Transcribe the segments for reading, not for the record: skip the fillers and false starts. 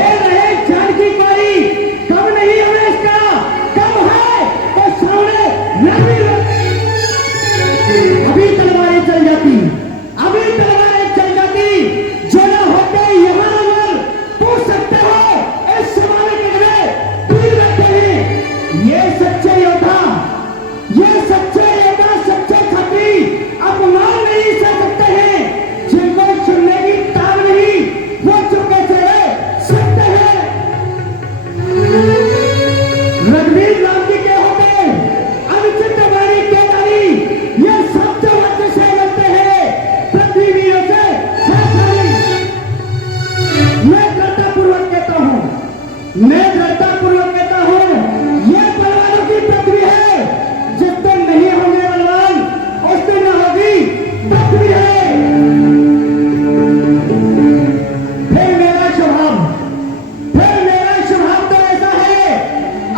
खेल रहे जान की कारी, कम नहीं हमें इसका, कम है तो सामने अभी तलवारें चल जाती, अभी तलवारें चल जाती, जो न होते यहाँ अगर पूछ सकते हो इस सवाल के लिए दूर रहते हैं। ये सच्चे योद्धा, ये सच्चे योद्धा, सच्चे खत्री अपमान नहीं सह सकते हैं, जिनको चुनने की ताब नहीं वो चुपके से सकते हैं। रघुवीर राम जी के होते, अनुचित वाणी के दानी, ये सब जो वज्र से लड़ते हैं पृथ्वी वीरों से है खाली। मैं दृढ़तापूर्वक कहता हूं, मैं दृढ़तापूर्वक कहता हूं, ये बलवानों की पृथ्वी है, जिस दिन नहीं होंगे बलवान उस दिन न होगी पृथ्वी है। फिर मेरा स्वभाव, फिर मेरा स्वभाव तो ऐसा है,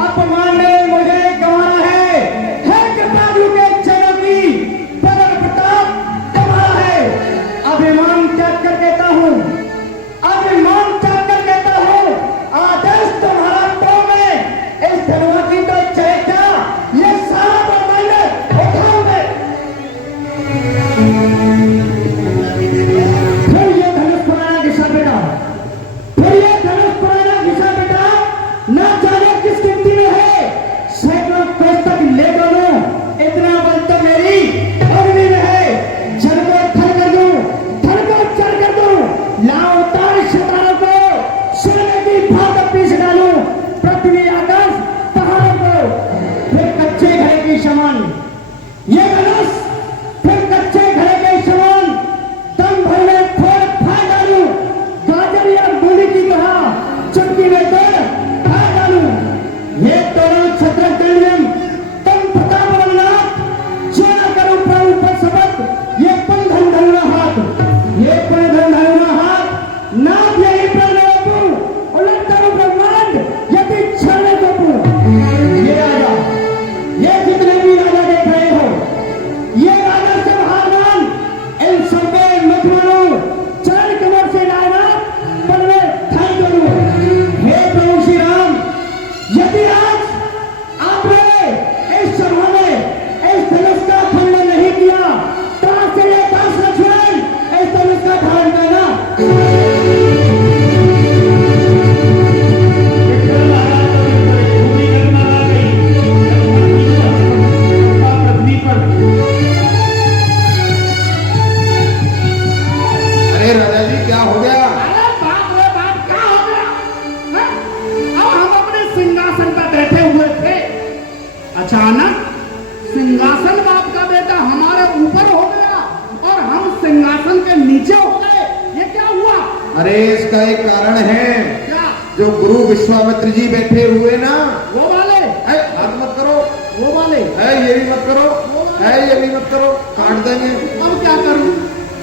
अपमान ने मुझे गंवारा है कृपालु के चरणों की बदल प्रताप तुम्हारा है। अभिमान त्याग कर कहता हूं, अभिमान त्याग कर कहता हूं, आदेश तुम्हारा तो मैं इस धनुआ की तो चाहे क्या ये सारा ब्रह्मांड उठाऊं मैं। फिर ये धनुष पुराना घिसा बेटा, फिर ये धनुष पुराना घिसा बेटा, ना जाने किस गिनती में है, सैकड़ों कोस तक ले डालूं, इतना बल तो मेरी अग्नि में है। जल को थर कर दूं, थर को चर कर दूं, लाऊं तार सितारों को, सोने की भात पीस डालूं, पृथ्वी आकाश पहाड़ों को। फिर कच्चे घड़े की समान ये धनुष, फिर कच्चे घड़े के समान दम भर में फोड़ फाड़ डालूं, गाजर या मूली की तरह चुटकी में तोड़ फाड़ डालूं। ये तोरण छत्र दंडम तुम प्रताप रंगनाथ, जो न करूं प्रभु पर शपथ, ये बंधन धरुना हाथ, ये बंधन धरुना हाथ, नाथ यही प्रण रोपूं, उलट करूं ब्रह्मांड यदि छलने रोपूं। ये राजा, ये जितने भी राजा देख रहे हो, ये राजा से हारमान, इन सबके मत मानो, चरण कमर से लाना पर मैं ठाई करूं। हे प्रभु श्री राम, यदि आज आपने इस सभा में इस धनुष का खंडन नहीं किया, तो आज से ये 10 लक्ष्मण इस धनुष का धारण करना। अरे राजा जी क्या हो गया? अरे बाप रे बाप, क्या हो गया? हैं? अब हम अपने सिंहासन पर बैठे हुए थे, अचानक सिंहासन बाप का बेटा हमारे ऊपर हो गया और हम सिंहासन के नीचे हो गए। ये क्या हुआ? अरे इसका एक कारण है, क्या? जो गुरु विश्वामित्र जी बैठे हुए ना, वो वाले? हाथ मत करो, वो वाले? ये भी मत करो, ये भी मत करो, काट देंगे। अब क्या करूं?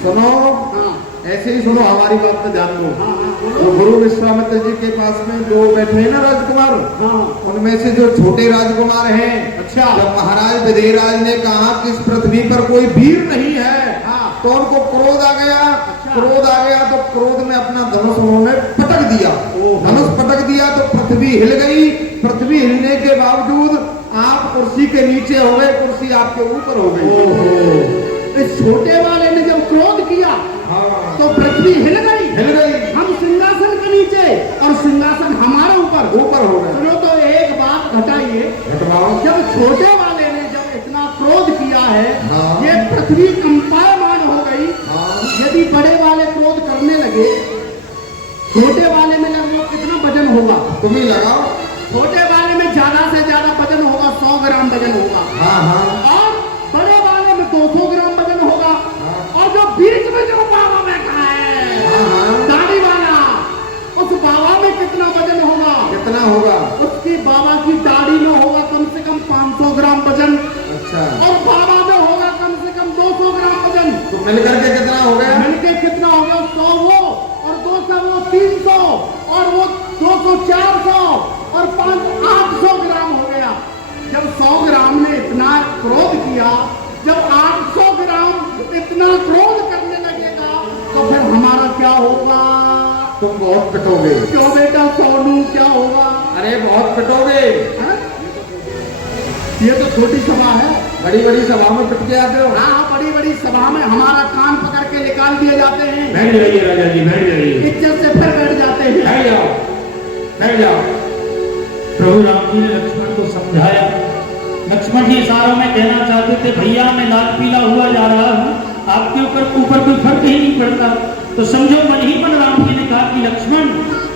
सुनो, हाँ ऐसे ही सुनो, हमारी बात पे ध्यान दो। हाँ हाँ, बोलो। तो गुरु विश्वामित्र जी के पास में जो बैठे हैं ना राजकुमार, हाँ उनमें से जो छोटे राजकुमार हैं, अच्छा। जब महाराज विदेहराज ने कहा कि इस पृथ्वी पर कोई वीर नहीं है, हाँ। तो उनको क्रोध आ गया। अच्छा। क्रोध आ गया तो क्रोध में अपना धनुष उन्होंने पटक दिया। ओहो। धनुष पटक दिया तो पृथ्वी हिल गई। पृथ्वी हिलने के बावजूद आप कुर्सी के नीचे हो गए, कुर्सी आपके ऊपर हो गई। इस छोटे वाले ने जब क्रोध किया हाँ। तो पृथ्वी हिल गई, हिल गई। हम सिंहासन के नीचे और सिंहासन हमारे ऊपर ऊपर हो गए। चलो तो एक बात घटाइए, घटवाओ। जब छोटे वाले ने जब इतना क्रोध किया है, हाँ। ये पृथ्वी कंपायमान हो गई। हाँ। यदि बड़े वाले क्रोध करने लगे, छोटे वाले में लगभग कितना वजन होगा? तुम ही लगाओ। छोटे वाले में ज्यादा से ज्यादा वजन होगा, 100 ग्राम वजन होगा। हाँ हाँ। और बड़े वाले में 200 ग्राम वजन होगा। हाँ। और जो बीच में जो बाबा बैठा है, हाँ। दाढ़ी वाला, उस बाबा में कितना वजन होगा? कितना होगा? उसकी बाबा की दाढ़ी में होगा कम से कम 500 ग्राम वजन। अच्छा। और बाबा में होगा कम से कम 200 ग्राम वजन। तो मिलकर के कितना हो गया? मिलके कितना हो गया? 100 वो और 200 वो 300 और वो 200 400 और 5 800 ग्राम हो गया। जब 100 ग्राम ने इतना क्रोध किया, जब 800 ग्राम इतना क्रोध करने लगेगा तो फिर हमारा क्या होगा? तुम बहुत पिटोगे। क्यों बेटा सोनू क्या होगा? अरे बहुत पिटोगे। हाँ? ये तो छोटी सभा है। बड़ी बड़ी सभा में पिट के आते हो। हाँ, बड़ी बड़ी सभा में हमारा कान पकड़ के निकाल दिए जाते हैं। बैठ जाइए राजा जी, बैठ जाइए। इज्जत से फिर बैठ जाते हैं। बैठ जाओ, बैठ जाओ। प्रभु राम जी ने लक्ष्मण को समझाया। लक्ष्मण जी इशारों में कहना चाहते थे, भैया मैं लाल पीला हुआ जा रहा हूँ, आपके ऊपर कोई फर्क ही नहीं पड़ता। तो समझो मन ही मन राम जी ने कहा कि लक्ष्मण,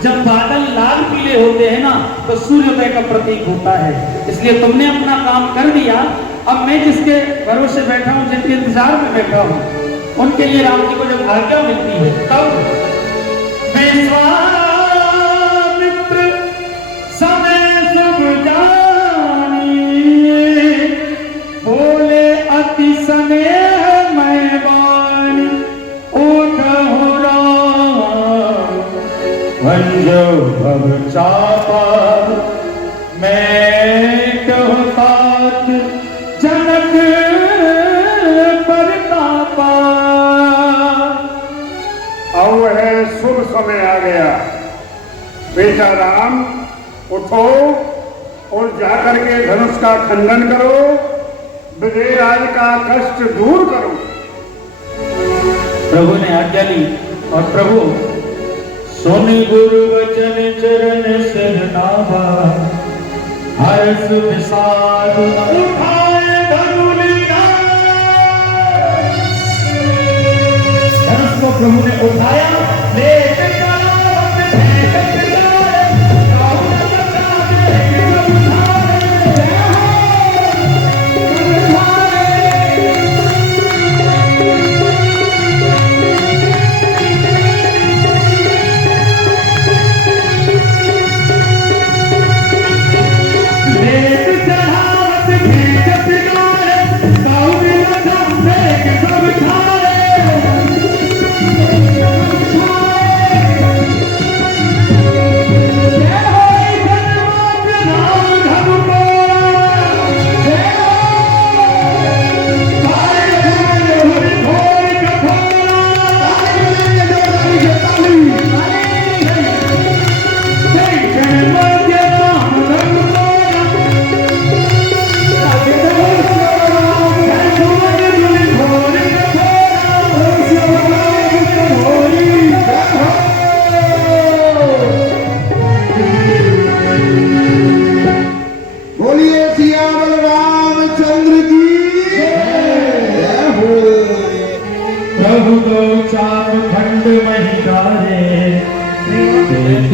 जब बादल लाल पीले होते हैं ना तो सूर्योदय का प्रतीक होता है, इसलिए तुमने अपना काम कर दिया। अब मैं जिसके भरोसे बैठा हूँ, जिनके इंतजार में बैठा हूँ, उनके लिए राम जी को जब आज्ञा मिलती है तब विश्वामित्र समय शुभ जानी, बोले अति स्नेह मैं वाणी, उठहु राम भंजो भव चापा, मैं कहूँ तात जनक परतापा। अब है शुभ समय आ गया। बेटा राम उठो और जाकर के धनुष का खंडन करो, विजयराज का कष्ट दूर करो। प्रभु ने आज्ञा ली और प्रभु सोनी गुरु वचन चरण शरणावा, हर्ष विषाद उठाए धनुलिया। धनुष को प्रभु ने उठाया, ले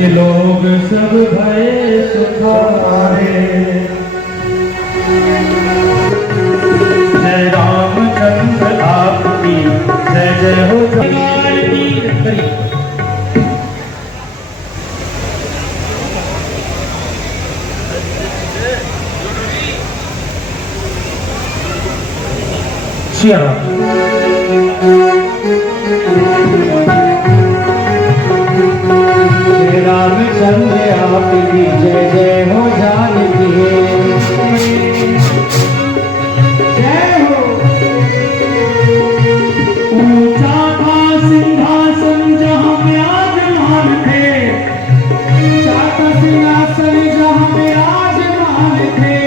लोग सब भय सुखारे। जय रामचंद्र आपकी जय जय हो। श्री रामचंद्र आपकी जय जय हो जानकी जय हो। ऊंचा था सिंहासन जहाँ विराजमान थे, ऊंचा था सिंहासन जहाँ विराजमान थे,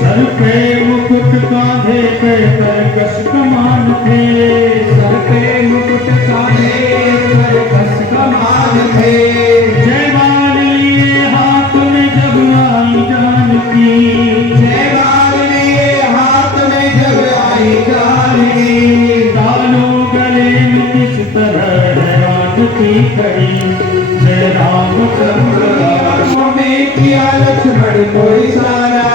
सर पे मुकुट कांधे पे कर्कश कमान थे, सर पे मुकुट कांधे कर्कश कमान थे। जय रामचंद्र में किया लक्ष्मण कोई सारा,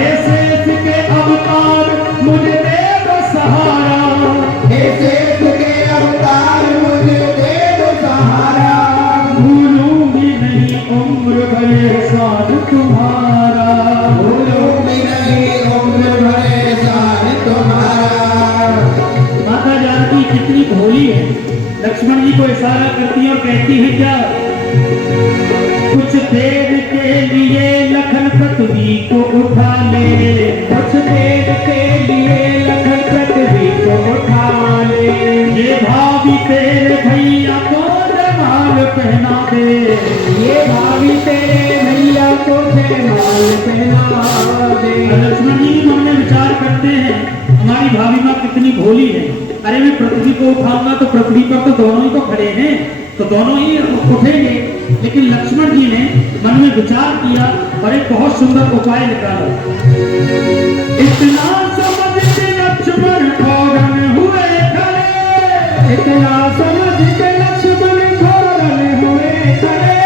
ऐसे के अवतार मुझे दे दो सहारा, ऐसे के अवतार मुझे दे दो सहारा, भूलूंगी नहीं उम्र भरे साथ तुम्हारा, भूलूंगी नहीं उम्र भरे साथ तुम्हारा। माता जानकी कितनी भोली है, लक्ष्मण जी को इशारा करती है और कहती है क्या, कुछ देर के लिए लखन पृथ्वी को उठा ले, कुछ देर के लिए लखन पृथ्वी को उठा ले, ये भाभी तेरे भैया को जमाल पहना दे, ये भाभी तेरे भैया को जयमाल पहना दे। लक्ष्मण जी मन में विचार करते हैं हमारी भाभी माँ कितनी भोली है। अरे मैं पृथ्वी को उठाऊंगा तो पृथ्वी पर तो दोनों ही तो खड़े हैं, तो दोनों ही उठेंगे। लेकिन लक्ष्मण जी ने मन में विचार किया और एक बहुत सुंदर उपाय निकाला। इतना समझ के लक्ष्मण फौरन हुए खड़े, इतना समझ के लक्ष्मण फौरन हुए खड़े,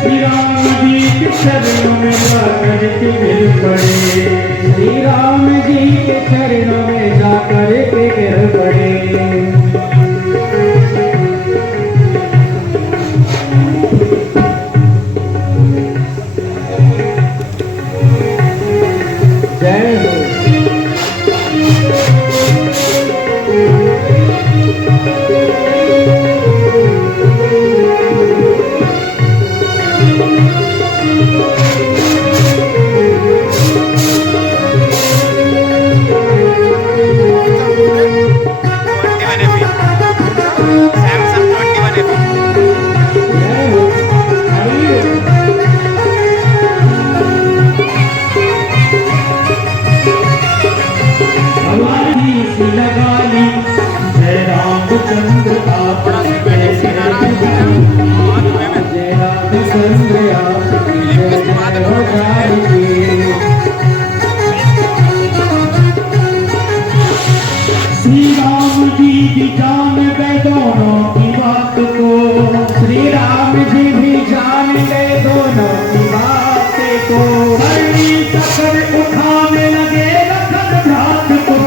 श्री राम जी के चरणों में जाकर के गिर पड़े, श्री राम जी के चरणों में जाकर के गिर पड़े। जय हो। श्री राम जी भी जान गए दोनों की बात को, श्री राम जी भी जान गए दोनों की बात को, हरी सफर उठाने लगे रखत रात को,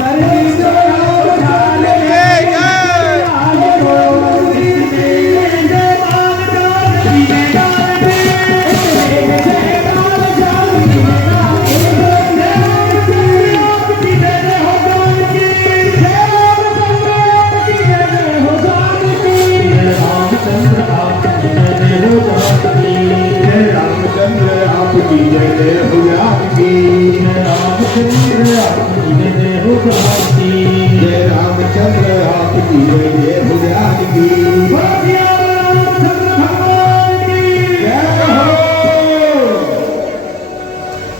हरी सफर उठाने लगे रात को, आपकी जय जय हो जानकी, रामचंद्र आपकी जय जय हो जानकी, जय रामचंद्र आपकी जय जय हो जानकी,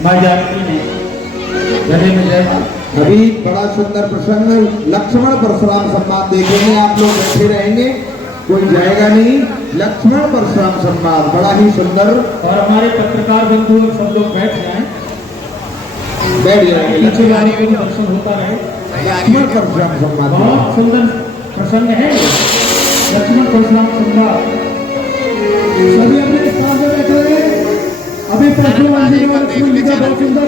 माँ जानकी ने गले में जय। अभी बड़ा सुंदर प्रसंग लक्ष्मण परशुराम सम्मान देखेंगे। आप लोग बैठे रहेंगे, कोई जाएगा नहीं। लक्ष्मण परशुराम सम्मान बड़ा ही सुंदर। और हमारे पत्रकार बंधु सब लोग बैठ जाएं, बैठ जाएंगे। पीछे वाले को भी दर्शन होता रहे। लक्ष्मण परशुराम सम्मान बहुत सुंदर प्रसंग है लक्ष्मण परशुराम सम्मान। सभी अपने स्थान पर बैठे रहे। अभी परशुराम जी का लक्ष्मण जी का बहुत सुंदर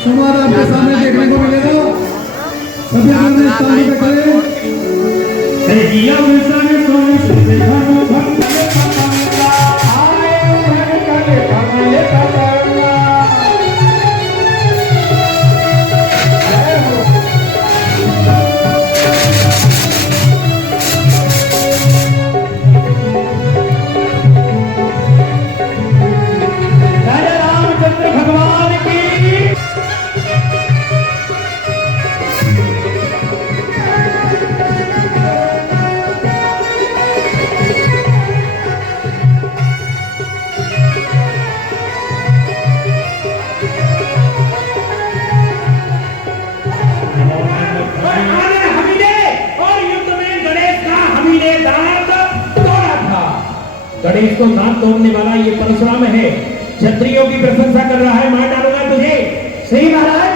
संवाद आपके सामने देखने को मिलेगा। सभी अपने स्थान पर बैठे रहे। गणेश को दांत तोड़ने वाला ये परशुराम है। क्षत्रियों की प्रशंसा कर रहा है, मार डालूंगा तुझे। श्री महाराज,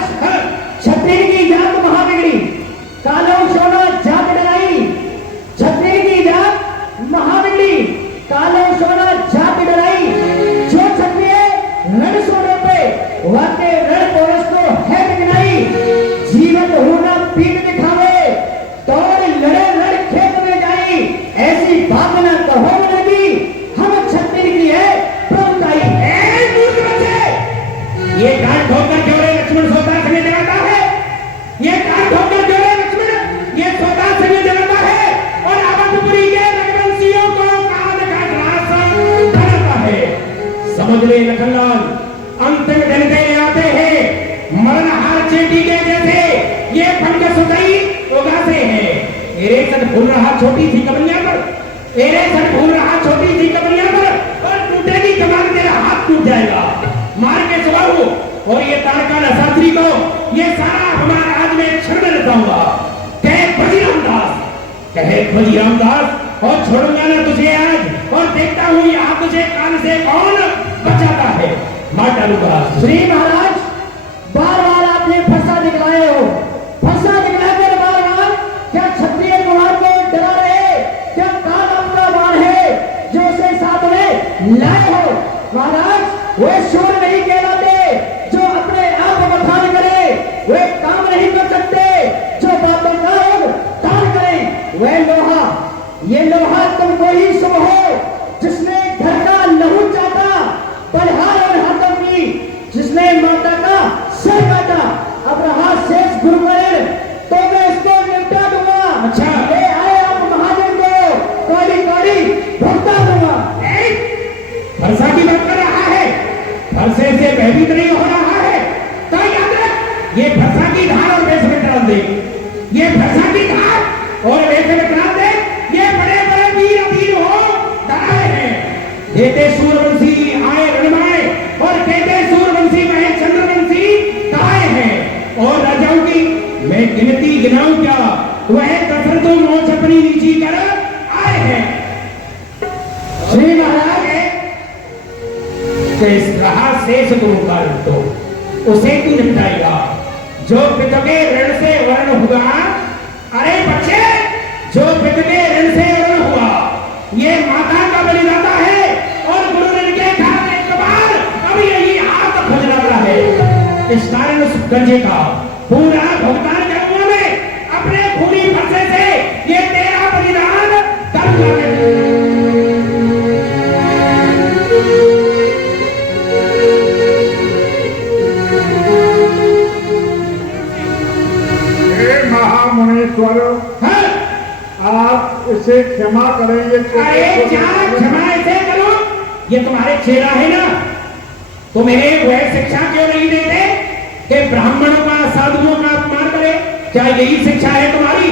क्षत्रिय की जात महाबिगड़ी, कालो सोना जात डराई। क्षत्रिय की जात महाबिगड़ी, कालो सोना जात डराई। जो क्षत्रिय रण सोने पे वाके रण पोरस को है बिगड़ाई। जीवन होना पीठ दिखावे, दौड़ लड़े रण खेत में जाई। ऐसी भावना कहो लगी, हम क्षत्रिय की है प्रभुताई। ये कान ठोकर क्यों रे लक्ष्मण सोता संग जगाता है? ये कान ठोकर क्यों रे लक्ष्मण ये सोता संग जगाता है? और अवधपुरी के रघुवंशियों को कान का ग्रास बनाता है। समझ ले लखनलाल, अंतिम दिन के आते हैं मरणहार चेटी के जैसे ये पंख सुताई उगासे हैं। एरे सट फूल रहा छोटी सी कमरिया पर, एरे सट फूल रहा छोटी सी कमरिया टूट जाएगा, मार के सुबाहू और ये तारकाना शास्त्री को ये सारा हमारा आज में क्षण में रचाऊंगा। कहे बजीराम दास, कहे बजीराम दास, और छोड़ूंगा ना तुझे आज, और देखता हूं यहाँ तुझे कान से कौन बचाता है, मार डालूंगा। श्री महाराज बार बार आपने फंसा दिखलाए हो, फंसा दिखलाकर बार बार क्या क्षत्रिय कुमार को डरा रहे, क्या काल आपका वाण है जो उसे साथ में लाए हो। महाराज वे शूर नहीं कहलाते जो अपने आप बखान करे, वे काम नहीं कर सकते जो बातों का तान करें। वह लोहा, ये लोहा तुमको ही शुभ हो जिसने घर का लहू चाटा, बलिहार और हाथों की जिसने माता का सर काटा। अब रहा शेष गुरुवरण तो मैं इसको निपटा दूंगा। अच्छा। ले आए आप महादेव को, कौड़ी कौड़ी भुगता दूंगा। फरसा की बात कर रहा है, फरसे से भयभीत नहीं हो रहा है, तो याद रख ये फरसा की धार और वेश में डाल दे, ये फरसा की धार और वेश में डाल दे। ये बड़े बड़े वीर अधीर हो डराए हैं, देते सूर्यवंशी आए रणमाए और कहते सूर्यवंशी महेश चंद्रवंशी आए हैं। और राजाओं की मैं गिनती गिनाऊं क्या, वह कसर तो नौ छपनी नीची कर आए हैं। श्री महाराज कहा शेष गुरु का तो उसे तू निपटाएगा जो पिता के ऋण से वर्ण हुआ। अरे बच्चे, जो पिता के ऋण से वर्ण हुआ ये माता का बलिदाता है और गुरु ऋण के घर एक बार अब यही हाथ खुजलाता है। इस कारण उस कर्जे का पूरा भुगतान करूंगा मैं अपने खूनी फरसे से, ये तेरा बलिदान करूंगा। महामुनीश्वर आप इसे क्षमा करेंगे। अरे क्या क्षमा ऐसे करो, ये तुम्हारे चेला है ना, तुम्हें वह शिक्षा क्यों नहीं देते कि ब्राह्मणों का साधुओं का अपमान करे? क्या यही शिक्षा है तुम्हारी?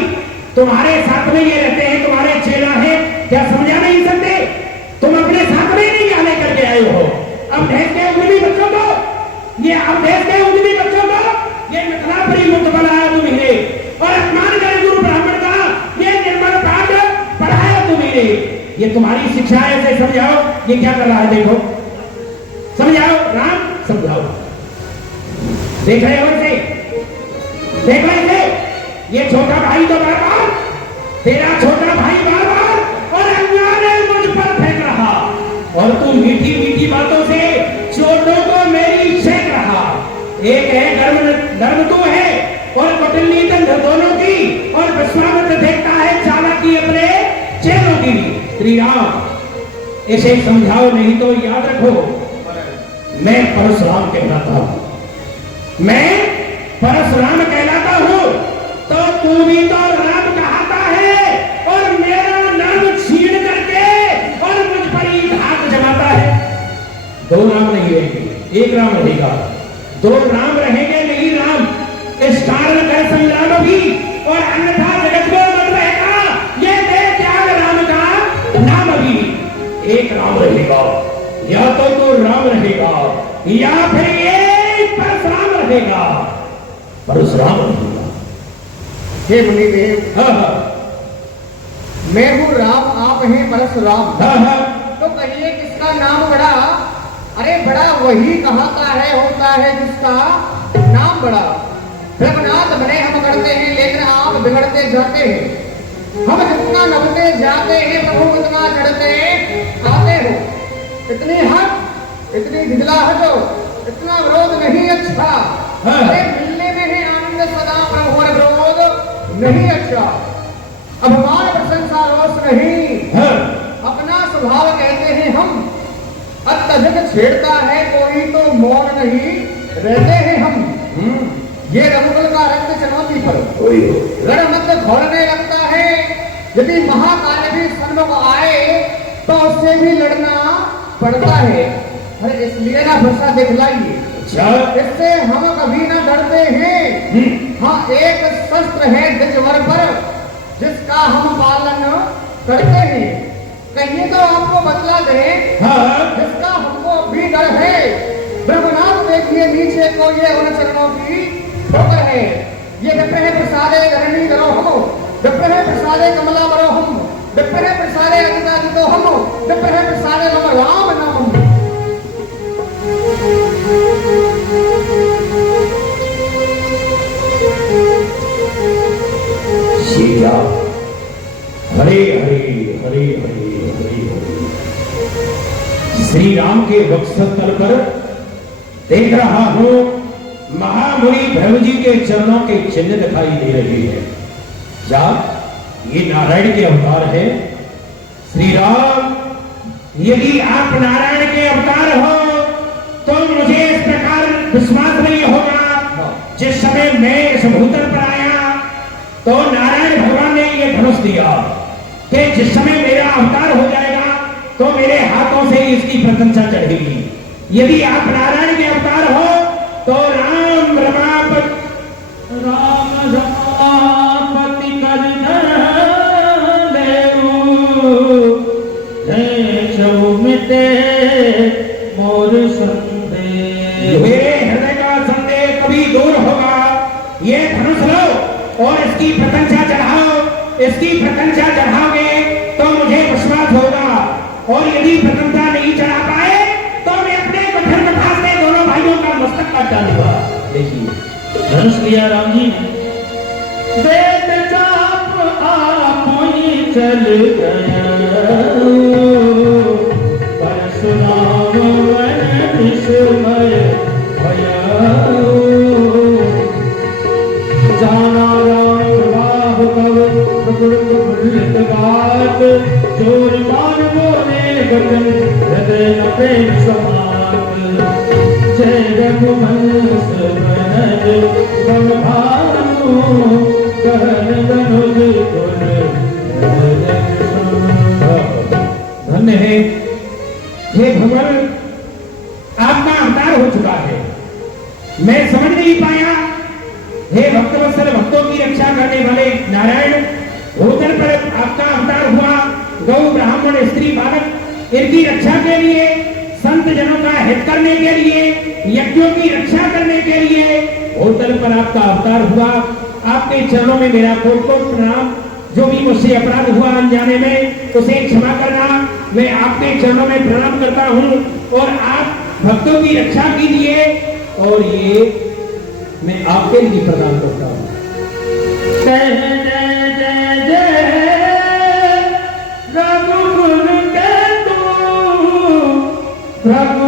तुम्हारे साथ में ये रहते हैं, तुम्हारे चेला हैं, क्या समझा नहीं सकते? तुम अपने साथ में नहीं आने करके आए हो। अब देश के उद्यमी बच्चों को, ये अब देश के उद्यमी बच्चों को ये मिथिलापुरी मुक्त बनाया तुम्हें और अपमान करे गुरु ब्राह्मण का ये निर्मल पाठ पढ़ाया तुम्हें। ये तुम्हारी शिक्षा है, ऐसे समझाओ ये क्या कर रहा है, देखो समझाओ, राम समझाओ। देख रहे हो इसे, देख रहे थे ये छोटा भाई तो बार बार, तेरा छोटा भाई बार बार और अन्याय मुझ पर फेंक रहा और तू मीठी मीठी बातों से चोटों को मेरी सेक रहा। एक है धर्म तू है और कौटिल्य दंड दोनों की, और विश्वामित्र देखता है चालाकी अपने चेलों की। श्री राम इसे समझाओ, नहीं तो याद रखो मैं परशुराम कहलाता हूं, मैं परशुराम कहलाता हूं, तो तू भी तो राम कहता है और मेरा नाम छीन करके और मुझ पर ही धाक जमाता है। दो राम नहीं रहेंगे, एक राम रहेगा। दो राम रहेंगे नहीं राम, इस कारण का संग्राम भी और अन्यथा जगत को मत रहेगा। ये दे त्याग राम का नाम भी, एक राम रहेगा, या तो राम रहेगा या फिर ये परशुराम रहेगा, परशुराम रहेगा। हे मुनिदेव, हाँ हाँ मैं हूँ राम, आप हैं परशुराम। हाँ हाँ तो कहिए किसका नाम बड़ा? अरे बड़ा वही कहाता है होता है जिसका नाम बड़ा। रघुनाथ बने हम करते हैं लेकिन आप बिगड़ते जाते हैं। हम जितना नबते जाते हैं प्रभु उतना चढ़ते आते हो। इतनी हट, इतनी झिझलाहट हो, इतना विरोध नहीं अच्छा। अरे मिलने में है आनंद सदा, प्रभु और विरोध नहीं अच्छा। अभिमान प्रशंसा रोष नहीं, अपना स्वभाव कहते हैं हम। अत्यधिक छेड़ता है कोई तो मौन नहीं रहते हैं हम। ये रंगुल का रक्त चुनौती पर रणमत घोरने लगता है। यदि महाकाल भी सन्मुख आए तो उससे भी लड़ना पड़ता है। अरे इसलिए ना भरोसा दिखलाइए, इससे हम कभी ना डरते हैं। हाँ, एक शस्त्र है द्विजवर पर जिसका हम पालन करते हैं। कहिए तो आपको बतला दें, जिसका हमको भी डर है के नीचे को ये उन चरणों की ठोकर है। ये विप्रह प्रसादे धरणी धरो हम, विप्रह प्रसादे कमला बरो हम, विप्रह प्रसादे अजिताजितो हम, विप्रह प्रसादे मम राम नामम। सीता हरे हरे हरे हरे हरे हरे। श्री राम के वक्षस्थल पर देख रहा हूं महामुनि भैरव जी के चरणों के चिन्ह दिखाई दे रहे हैं। क्या ये नारायण के अवतार है? श्री राम, यदि आप नारायण के अवतार हो तो मुझे इस प्रकार विश्वास नहीं होगा। जिस समय मैं इस भूतल पर आया तो नारायण भगवान ने ये धनुष दिया कि जिस समय मेरा अवतार हो जाएगा तो मेरे हाथों से इसकी प्रशंसा चढ़ेगी। यदि आप नारायण के अवतार हो तो राम रमापति कर मोर संदेह, मेरे हृदय का संदेह कभी दूर होगा। ये धनुष लो और इसकी प्रशंसा चढ़ाओ। इसकी प्रशंसा चढ़ाओगे तो मुझे विश्वास होगा, और यदि प्रशंसा नहीं चढ़ा पाए तो मैं अपने कठिन कथा से दोनों भाइयों का मस्तक काट डालूंगा। देखिए धनुष लिया राम जी ने, वेद जाप आप ही चल गया, परशुराम वन विस्मय भया, जाना राम प्रवाह कव प्रकुट बात, जोर मान बोले गगन हृदय न प्रेम समात, जय रघुवंश बनज बन भानु, कहन धनुज गुण धन्य है। हे भगवान, आपका अवतार हो चुका है, मैं समझ नहीं पाया। हे भक्तवत्सल, भक्तों की रक्षा करने वाले नारायण, भूतल पर आपका अवतार हुआ। गौ ब्राह्मण स्त्री बालक इनकी रक्षा के लिए, संत जनों का हित करने के लिए, यज्ञों की रक्षा करने के लिए भूतल पर आपका अवतार हुआ। आपके चरणों में मेरा कोट कोट प्रणाम। जो भी मुझसे अपराध हुआ अनजाने में उसे क्षमा करना। मैं आपके चरणों में प्रणाम करता हूँ और आप भक्तों की रक्षा कीजिए, और ये मैं आपके लिए प्रदान करता हूँ। जय जय जय जय रघुकुल के तू प्रभु।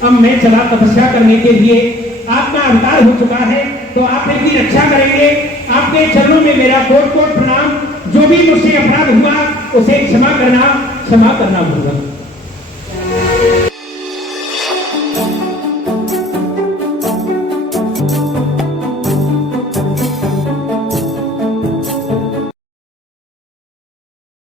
अब मैं चला तपस्या करने के लिए, आपका अवतार हो चुका है तो आप इनकी रक्षा करेंगे। आपके चरणों में मेरा कोट कोट प्रणाम। जो भी मुझसे अपराध हुआ उसे क्षमा करना भूलना।